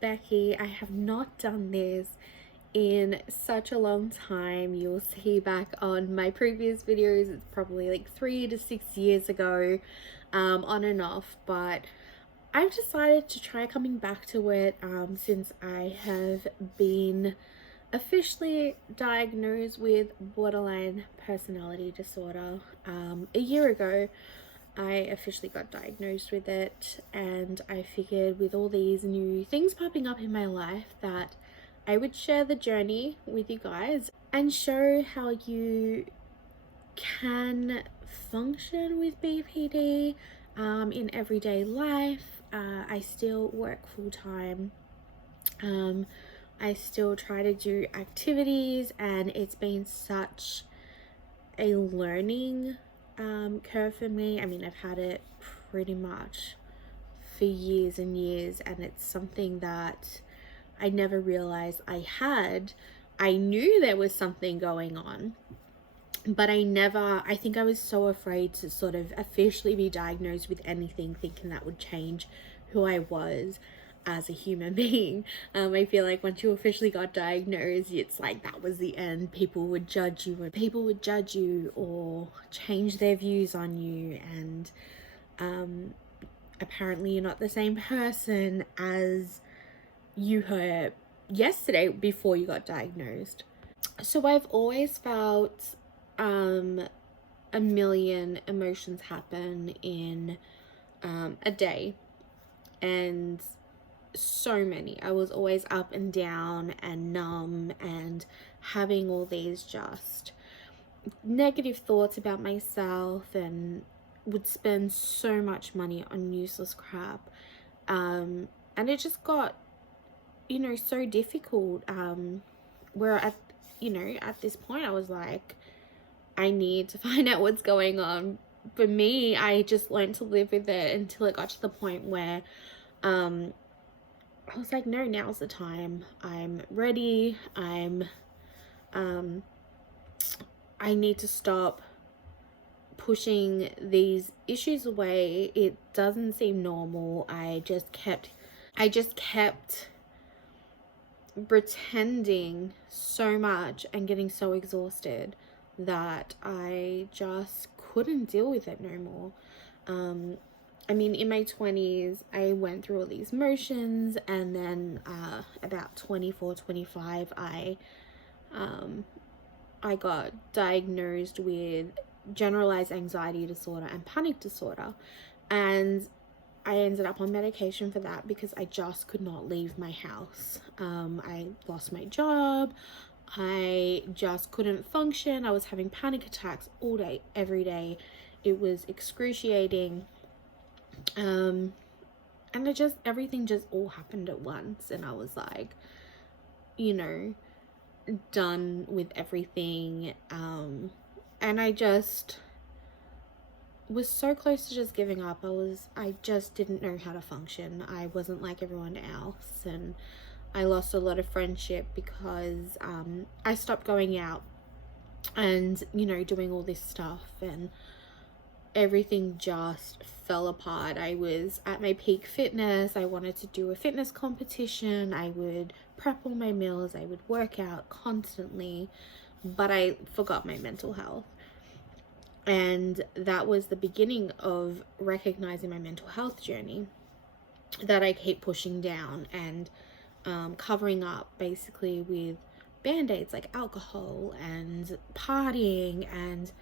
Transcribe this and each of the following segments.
Becky. I have not done this in such a long time. You'll see back on my previous videos, it's probably like 3 to 6 years ago, on and off, but I've decided to try coming back to it since I have been officially diagnosed with borderline personality disorder. A year ago I officially got diagnosed with it, and I figured with all these new things popping up in my life that I would share the journey with you guys and show how you can function with BPD in everyday life. I still work full time. I still try to do activities, and it's been such a learning curve for me. I mean, I've had it pretty much for years and years, and it's something that I never realized I had. I knew there was something going on, but I think I was so afraid to sort of officially be diagnosed with anything, thinking that would change who I was as a human being. I feel like once you officially got diagnosed, it's like that was the end. People would judge you or change their views on you, and apparently you're not the same person as you were yesterday before you got diagnosed. So I've always felt a million emotions happen in a day, and so many. I was always up and down and numb and having all these just negative thoughts about myself, and would spend so much money on useless crap. And it just got, so difficult. Where at this point I was like, I need to find out what's going on. For me, I just learned to live with it until it got to the point where I was like, no, now's the time. I'm ready. I need to stop pushing these issues away. It doesn't seem normal. I just kept pretending so much and getting so exhausted that I just couldn't deal with it no more. I mean, in my 20s, I went through all these motions, and then about 24, 25, I got diagnosed with generalized anxiety disorder and panic disorder, and I ended up on medication for that because I just could not leave my house. I lost my job. I just couldn't function. I was having panic attacks all day, every day. It was excruciating. And everything just all happened at once, and I was like, done with everything. And I just was so close to just giving up. I just didn't know how to function. I wasn't like everyone else, and I lost a lot of friendship because I stopped going out and doing all this stuff, and everything just fell apart. I was at my peak fitness. I wanted to do a fitness competition. I would prep all my meals. I would work out constantly, but I forgot my mental health. And that was the beginning of recognizing my mental health journey that I keep pushing down and covering up basically with band-aids like alcohol and partying and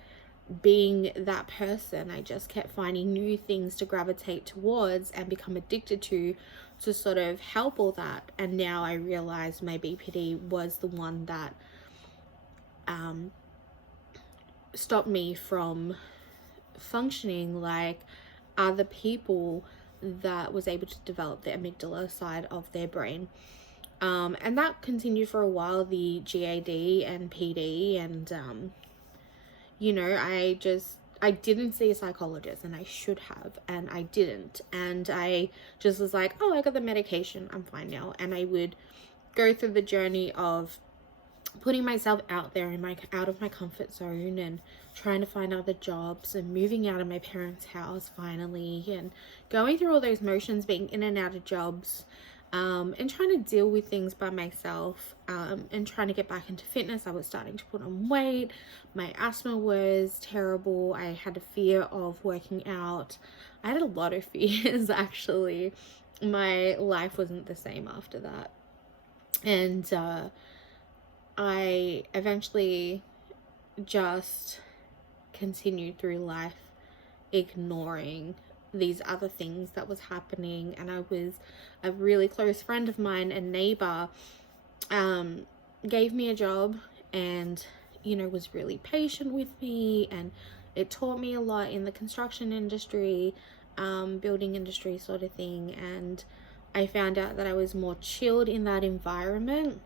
being that person. I just kept finding new things to gravitate towards and become addicted to sort of help all that. And now I realized my BPD was the one that stopped me from functioning like other people that was able to develop the amygdala side of their brain. And that continued for a while, the GAD and PD, and I didn't see a psychologist, and I should have, and I didn't. And I just was like, oh, I got the medication, I'm fine now. And I would go through the journey of putting myself out there out of my comfort zone, and trying to find other jobs, and moving out of my parents' house finally, and going through all those motions, being in and out of jobs, and trying to deal with things by myself, and trying to get back into fitness. I was starting to put on weight. My asthma was terrible. I had a fear of working out. I had a lot of fears actually. My life wasn't the same after that. And I eventually just continued through life ignoring these other things that was happening. And I was a really close friend of mine, a neighbor, gave me a job and, you know, was really patient with me, and it taught me a lot in the construction industry, building industry sort of thing. And I found out that I was more chilled in that environment,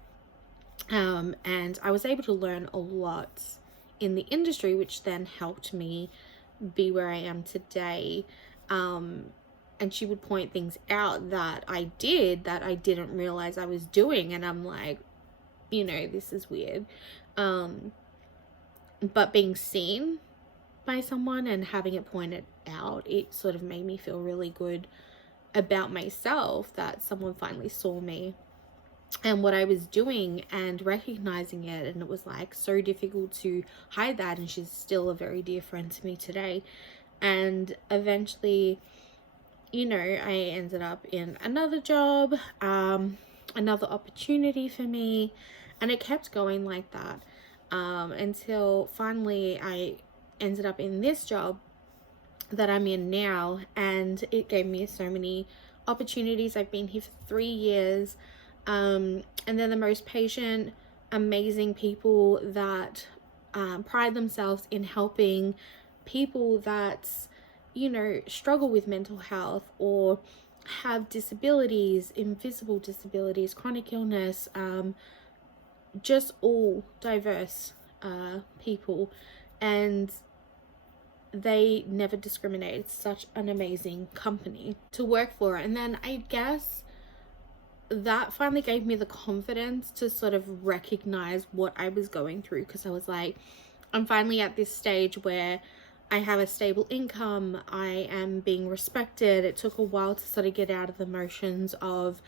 and I was able to learn a lot in the industry, which then helped me be where I am today. And she would point things out that I did that I didn't realize I was doing, and I'm like, you know, this is weird. But being seen by someone and having it pointed out, it sort of made me feel really good about myself, that someone finally saw me and what I was doing and recognizing it. And it was like so difficult to hide that, and she's still a very dear friend to me today. And eventually, you know, I ended up in another job, another opportunity for me, and it kept going like that, until finally I ended up in this job that I'm in now, and it gave me so many opportunities. I've been here for 3 years, and they're the most patient, amazing people that pride themselves in helping people that, you know, struggle with mental health or have disabilities, invisible disabilities, chronic illness, just all diverse people, and they never discriminate. It's such an amazing company to work for. And then I guess that finally gave me the confidence to sort of recognize what I was going through, because I was like, I'm finally at this stage where I have a stable income, I am being respected. It took a while to sort of get out of the motions of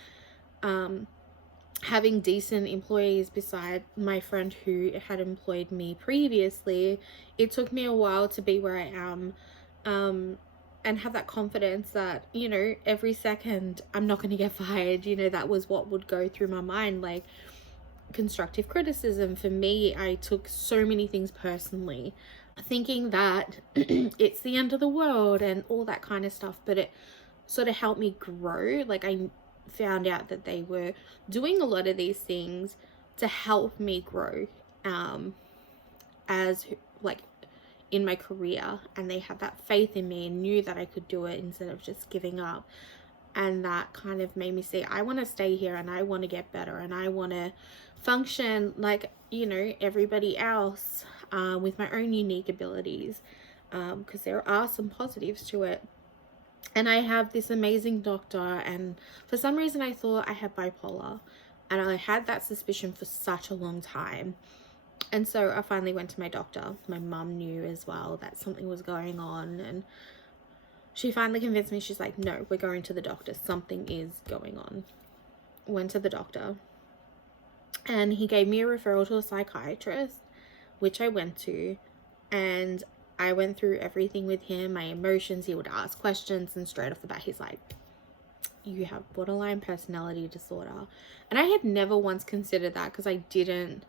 having decent employees beside my friend who had employed me previously. It took me a while to be where I am, and have that confidence that, you know, every second I'm not going to get fired. You know, that was what would go through my mind. Like, constructive criticism for me, I took so many things personally, thinking that it's the end of the world and all that kind of stuff. But it sort of helped me grow. Like, I found out that they were doing a lot of these things to help me grow, as like in my career, and they had that faith in me and knew that I could do it instead of just giving up. And that kind of made me say, I want to stay here and I want to get better and I want to function like, you know, everybody else, with my own unique abilities, because there are some positives to it. And I have this amazing doctor, and for some reason I thought I had bipolar, and I had that suspicion for such a long time. And so I finally went to my doctor. My mum knew as well that something was going on, and she finally convinced me. She's like, no, we're going to the doctor, something is going on. Went to the doctor, and he gave me a referral to a psychiatrist, which I went to, and I went through everything with him, my emotions. He would ask questions, and straight off the bat, he's like, you have borderline personality disorder. And I had never once considered that, because I didn't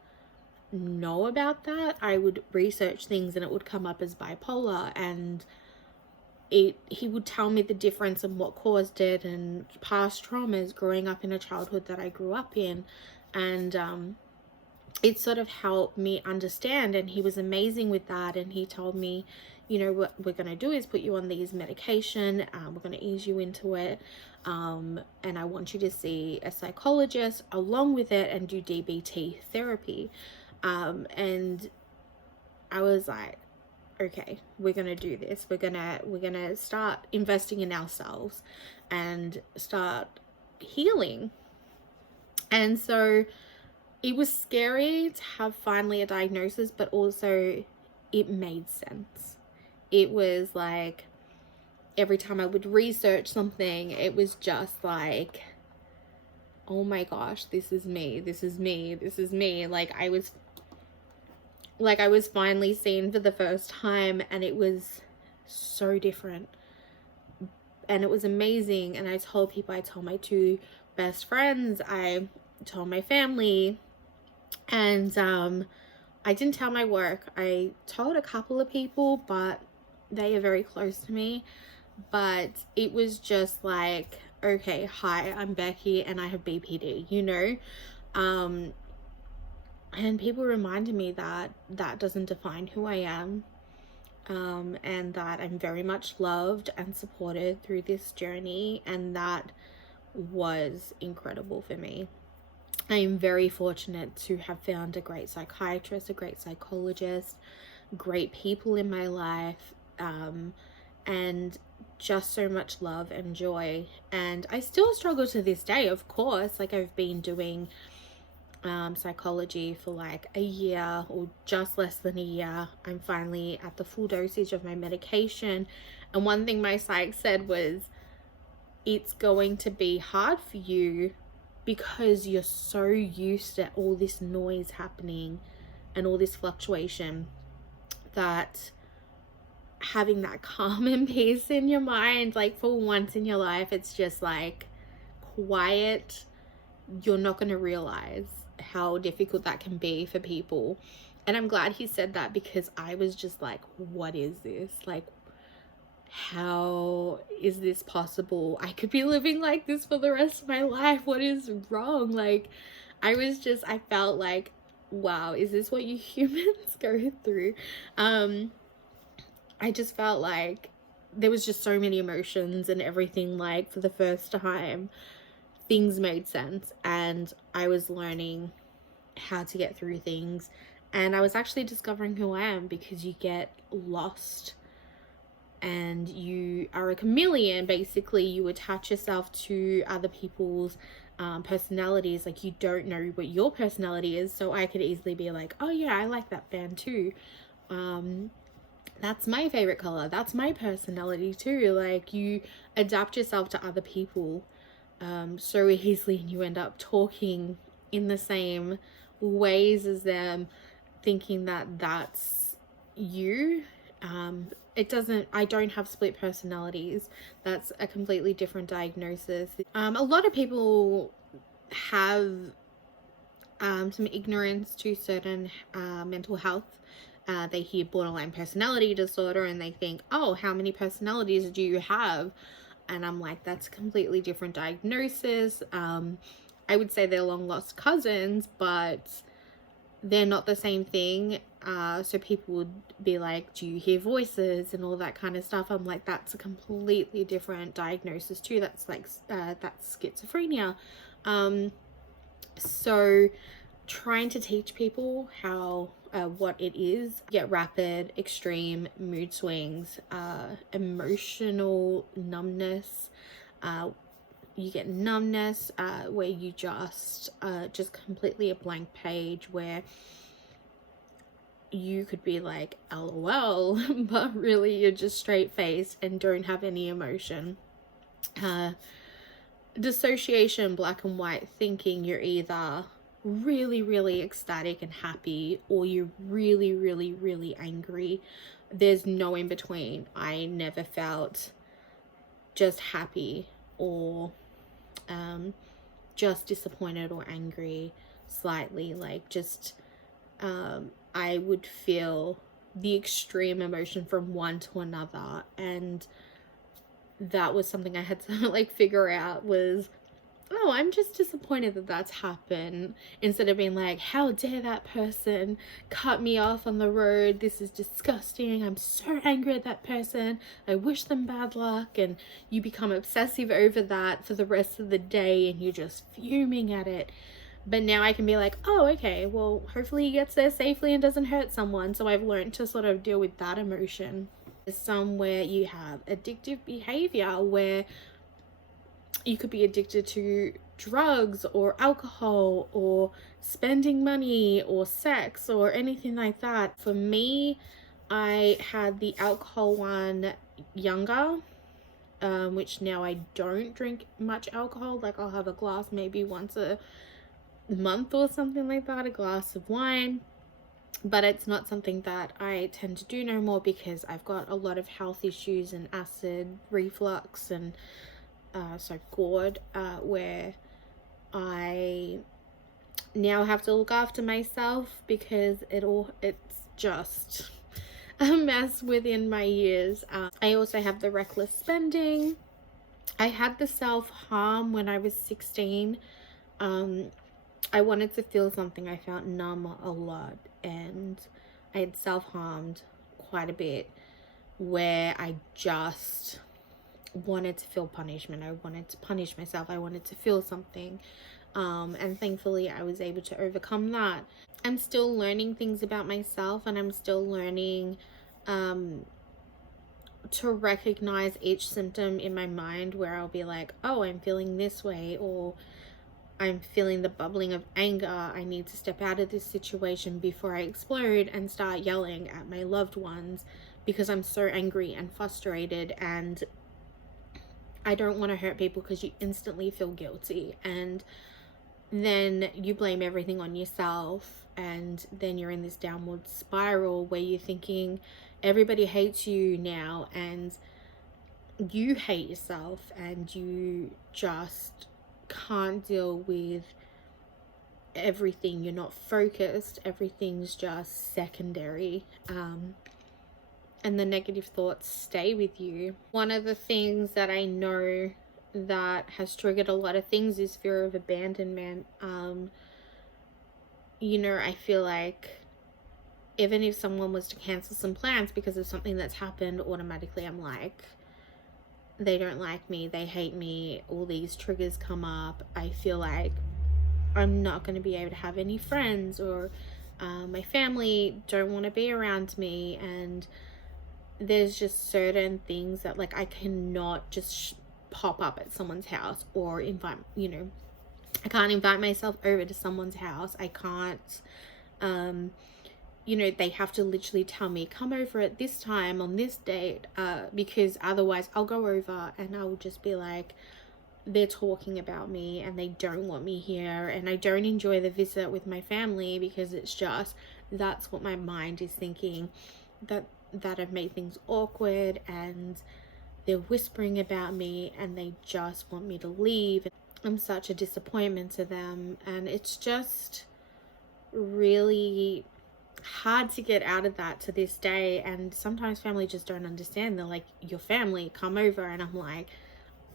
know about that. I would research things and it would come up as bipolar, and he would tell me the difference and what caused it, and past traumas growing up in a childhood that I grew up in. And it sort of helped me understand, and he was amazing with that. And he told me, you know, what we're going to do is put you on these medication, we're going to ease you into it, and I want you to see a psychologist along with it and do DBT therapy. And I was like, okay, we're gonna do this. We're gonna start investing in ourselves and start healing. And so it was scary to have finally a diagnosis, but also it made sense. It was like every time I would research something, it was just like oh my gosh, this is me, this is me, this is me. Like I was finally seen for the first time, and it was so different, and it was amazing. And I told people, I told my two best friends, I told my family, and I didn't tell my work. I told a couple of people, but they are very close to me. But it was just like, okay, hi, I'm Becky and I have BPD, you know? And people reminded me that that doesn't define who I am, and that I'm very much loved and supported through this journey, and that was incredible for me. I am very fortunate to have found a great psychiatrist, a great psychologist, great people in my life, and just so much love and joy. And I still struggle to this day, of course. Like I've been doing psychology for like a year or just less than a year. I'm finally at the full dosage of my medication, and one thing my psych said was, it's going to be hard for you because you're so used to all this noise happening and all this fluctuation, that having that calm and peace in your mind, like for once in your life, it's just like quiet. You're not going to realize how difficult that can be for people. And I'm glad he said that, because I was just like, what is this? Like, how is this possible? I could be living like this for the rest of my life. What is wrong? Like, I felt like, wow, is this what you humans go through? I just felt like there was just so many emotions and everything. Like for the first time, things made sense, and I was learning how to get through things, and I was actually discovering who I am, because you get lost and you are a chameleon. Basically, you attach yourself to other people's personalities. Like you don't know what your personality is, so I could easily be like, oh yeah, I like that band too, that's my favorite color, that's my personality too. Like you adapt yourself to other people so easily, and you end up talking in the same ways as them, thinking that that's you. I don't have split personalities. That's a completely different diagnosis. A lot of people have some ignorance to certain mental health. They hear borderline personality disorder and they think, oh, how many personalities do you have? And I'm like, that's a completely different diagnosis. I would say they're long lost cousins, but they're not the same thing. So people would be like, do you hear voices and all that kind of stuff? I'm like, that's a completely different diagnosis too. That's like, that's schizophrenia. So trying to teach people how what it is, get rapid extreme mood swings, emotional numbness. You get numbness where you just completely a blank page, where you could be like LOL but really you're just straight faced and don't have any emotion. Dissociation, black and white thinking. You're either really, really ecstatic and happy, or you're really, really, really angry. There's no in between. I never felt just happy or just disappointed or angry slightly. Like just I would feel the extreme emotion from one to another, and that was something I had to like figure out was, oh, I'm just disappointed that that's happened, instead of being like, how dare that person cut me off on the road, this is disgusting, I'm so angry at that person, I wish them bad luck. And you become obsessive over that for the rest of the day and you're just fuming at it. But now I can be like, oh, okay, well, hopefully he gets there safely and doesn't hurt someone. So I've learned to sort of deal with that emotion. There's somewhere you have addictive behavior where you could be addicted to drugs or alcohol or spending money or sex or anything like that. For me, I had the alcohol one younger, which now I don't drink much alcohol. Like, I'll have a glass maybe once a month or something like that, a glass of wine, but it's not something that I tend to do no more because I've got a lot of health issues and acid reflux and so GORD, where I now have to look after myself because it's just a mess within my years. I also have the reckless spending. I had the self-harm when I was 16. I wanted to feel something. I felt numb a lot, and I had self-harmed quite a bit, where I just wanted to feel punishment. I wanted to punish myself. I wanted to feel something. And thankfully I was able to overcome that. I'm still learning things about myself, and I'm still learning to recognize each symptom in my mind, where I'll be like, oh, I'm feeling this way, or I'm feeling the bubbling of anger. I need to step out of this situation before I explode and start yelling at my loved ones because I'm so angry and frustrated, and I don't want to hurt people, because you instantly feel guilty, and then you blame everything on yourself, and then you're in this downward spiral where you're thinking everybody hates you now, and you hate yourself, and you just can't deal with everything. You're not focused. Everything's just secondary. And the negative thoughts stay with you. One of the things that I know that has triggered a lot of things is fear of abandonment. You know, I feel like even if someone was to cancel some plans because of something that's happened, automatically I'm like, they don't like me, they hate me, all these triggers come up. I feel like I'm not going to be able to have any friends, or my family don't want to be around me, and there's just certain things that, like, I cannot just pop up at someone's house or invite, you know, I can't invite myself over to someone's house. I can't, you know, they have to literally tell me, come over at this time on this date, because otherwise I'll go over and I'll just be like, they're talking about me and they don't want me here, and I don't enjoy the visit with my family because it's just, that's what my mind is thinking, that I've made things awkward, and they're whispering about me and they just want me to leave. I'm such a disappointment to them, and it's just really hard to get out of that to this day. And sometimes family just don't understand. They're like, your family, come over, and I'm like,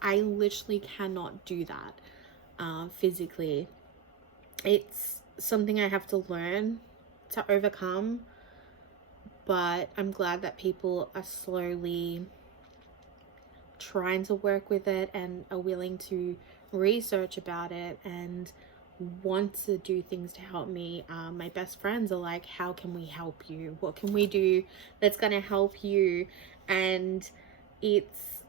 I literally cannot do that physically. It's something I have to learn to overcome, but I'm glad that people are slowly trying to work with it and are willing to research about it and want to do things to help me. My best friends are like, how can we help you? What can we do that's going to help you? And it's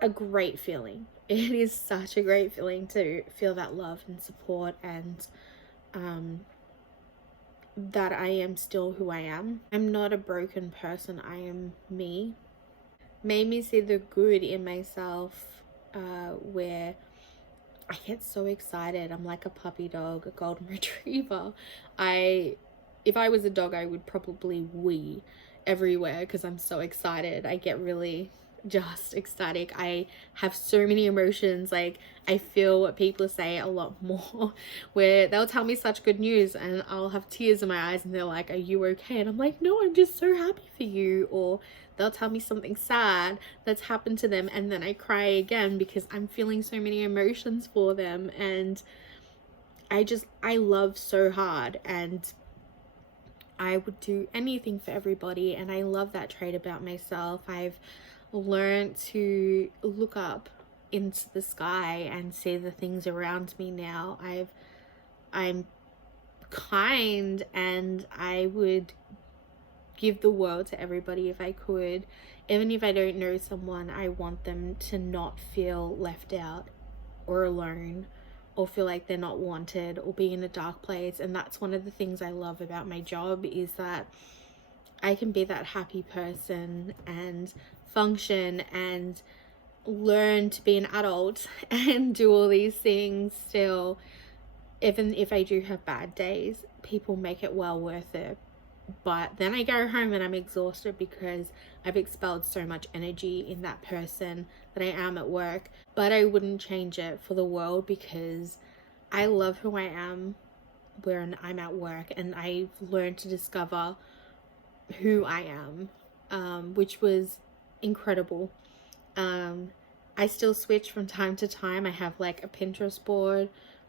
a great feeling. It is such a great feeling to feel that love and support, and that I am still who I am. I'm not a broken person. I am me. Made me see the good in myself, where I get so excited. I'm like a puppy dog, a golden retriever. If I was a dog, I would probably wee everywhere because I'm so excited. I get really just ecstatic. I have so many emotions. Like, I feel what people say a lot more, where they'll tell me such good news and I'll have tears in my eyes and they're like, are you okay? And I'm like, no, I'm just so happy for you. Or they'll tell me something sad that's happened to them and then I cry again because I'm feeling so many emotions for them. And I love so hard, and I would do anything for everybody, and I love that trait about myself. I've learned to look up into the sky and see the things around me now. I'm kind, and I would give the world to everybody if I could. Even if I don't know someone, I want them to not feel left out or alone, or feel like they're not wanted, or be in a dark place. And that's one of the things I love about my job, is that I can be that happy person and function and learn to be an adult and do all these things still. Even if I do have bad days, people make it well worth it. But then I go home and I'm exhausted because I've expelled so much energy in that person that I am at work. But I wouldn't change it for the world, because I love who I am when I'm at work, and I've learned to discover who I am, which was incredible. I still switch from time to time. I have like a Pinterest board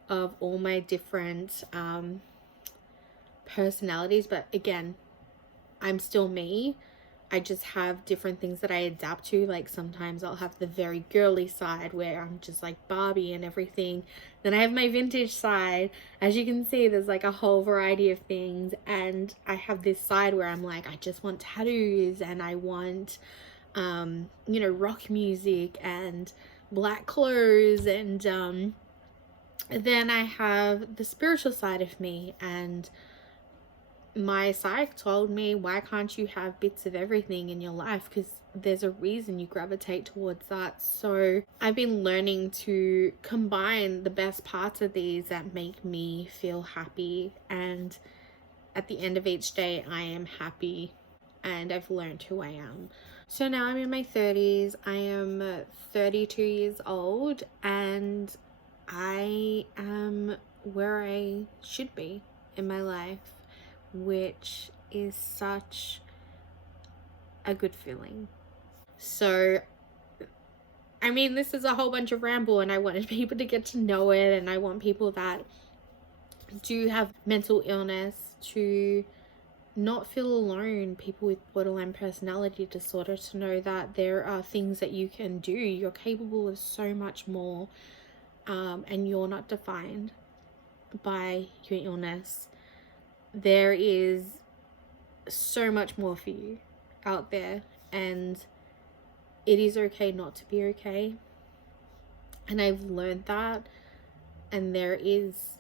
of all my different personalities, but again, I'm still me. I just have different things that I adapt to. Like sometimes I'll have the very girly side where I'm just like Barbie and everything. Then I have my vintage side. As you can see, there's like a whole variety of things. And I have this side where I'm like, I just want tattoos and I want, rock music and black clothes. And then I have the spiritual side of me, and my psych told me, why can't you have bits of everything in your life? Because there's a reason you gravitate towards that. So I've been learning to combine the best parts of these that make me feel happy, and at the end of each day I am happy and I've learned who I am. So now I'm in my 30s. I am 32 years old and I am where I should be in my life, which is such a good feeling. So, I mean, this is a whole bunch of ramble, and I wanted people to get to know it, and I want people that do have mental illness to not feel alone. People with borderline personality disorder to know that there are things that you can do. You're capable of so much more, and you're not defined by your illness. There is so much more for you out there, and it is okay not to be okay. And I've learned that, and there is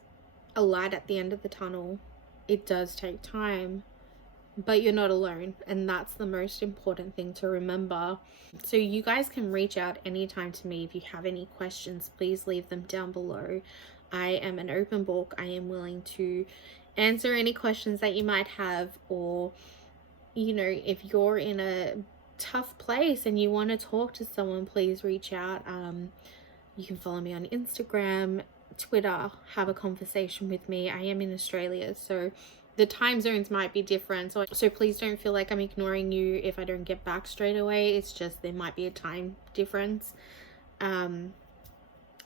a light at the end of the tunnel. It does take time, but you're not alone, and that's the most important thing to remember. So you guys can reach out anytime to me if you have any questions. Please leave them down below. I am an open book. I am willing to answer any questions that you might have, or if you're in a tough place and you want to talk to someone, please reach out. You can follow me on Instagram, Twitter, have a conversation with me. I am in Australia, so the time zones might be different, so please don't feel like I'm ignoring you if I don't get back straight away. It's just there might be a time difference.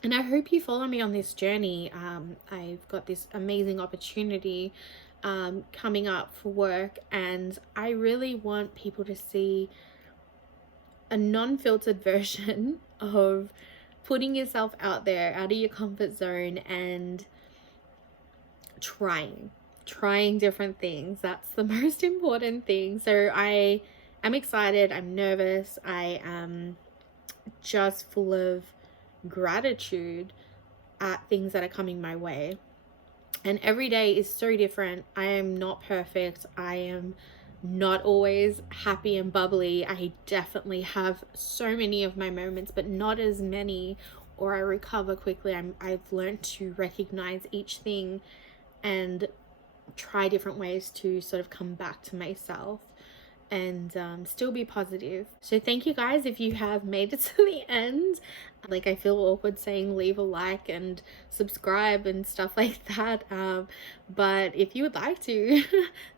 And I hope you follow me on this journey. I've got this amazing opportunity coming up for work, and I really want people to see a non-filtered version of putting yourself out there, out of your comfort zone, and trying different things. That's the most important thing. So I am excited, I'm nervous, I am just full of gratitude at things that are coming my way. And every day is so different. I am not perfect. I am not always happy and bubbly. I definitely have so many of my moments, but not as many, or I recover quickly. I've learned to recognize each thing and try different ways to sort of come back to myself and still be positive. So thank you guys if you have made it to the end. Like, I feel awkward saying leave a like and subscribe and stuff like that, but if you would like to,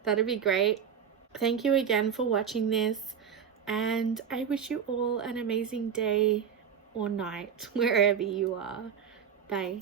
that'd be great. Thank you again for watching this, and I wish you all an amazing day or night wherever you are. Bye.